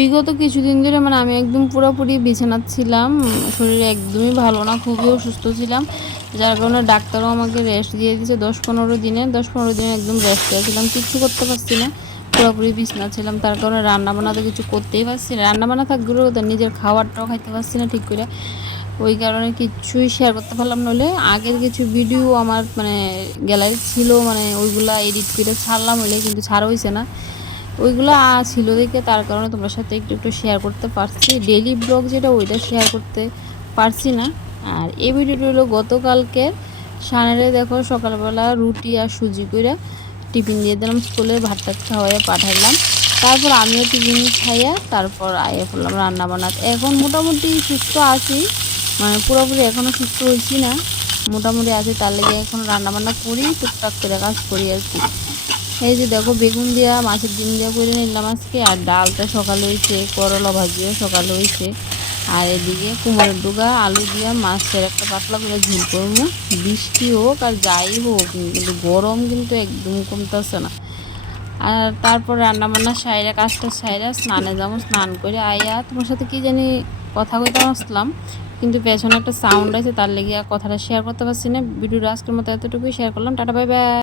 বিগত কিছুদিন ধরে মানে আমি একদম পুরোপুরি বিছানাত ছিলাম, শরীরে একদমই ভালো না, খুবই অসুস্থ ছিলাম। যার কারণে ডাক্তারও আমাকে রেস্ট দিয়ে দিয়েছে দশ পনেরো দিনে, দশ পনেরো দিনে একদম রেস্ট ছিলাম কিচ্ছু করতে পারছি না, পুরোপুরি বিছনা ছিলাম। তার কারণে রান্না বান্না তো কিছু করতেই পারছি না রান্না বান্না থাকলেও তো নিজের খাবারটাও খাইতে পারছি না ঠিক করে। ওই কারণে কিচ্ছুই শেয়ার করতে পারলাম নলে আগের কিছু ভিডিও আমার মানে গ্যালারি ছিল মানে ওইগুলা এডিট করে ছাড়লাম হলে, কিন্তু ছাড়া হয়েছে না। ওইগুলো ছিল দেখে তার কারণে তোমার সাথে একটু একটু শেয়ার করতে পারছি। ডেলি ব্লগ যেটা ওইটা শেয়ার করতে পারছি না। আর এই ভিডিওটা হলো গতকালকে সানারে দেখো সকালবেলা রুটি আর সুজি করে টিফিন দিয়ে দিলাম, স্কুলে ভাত টাত খাওয়াইয়া পাঠালাম তারপর আমিও টিফিন খাইয়া তারপর আইয়া পড়লাম রান্না বান্নাতে। এখন মোটামুটি সুস্থ আছি মানে পুরোপুরি এখনও সুস্থ হয়েছি না। মোটামুটি আছি, তার লেগে এখন রান্নাবান্না করি, টুকটাক করে কাজ করি আর কি। এই যে দেখো, বেগুন দিয়া, মাছের ডিম দিয়া করে নিলাম আজকে, আর ডালটা সকালে হয়েছে করলা ভাজিও সকালে হয়েছে আর এদিকে কুমড়ের ডুগা, আলু দিয়া মাছের একটা পাতলা করে ঝুল করব। বৃষ্টি হোক আর যাই হোক, কিন্তু গরম কিন্তু একদম কমতেছে না। আর তারপর রান্না বান্না সাইরা, কাজটা সাইরা স্নানে যাব, স্নান করে আইয়া তোমার সাথে কি জানি কথা কইতে আসলাম, কিন্তু পেছনে একটা সাউন্ড আছে, তার লেগে কথাটা শেয়ার করতে পারছি না। ভিডিওটা আজকের মতো এতটুকুই শেয়ার করলাম, টাটা বাই বাই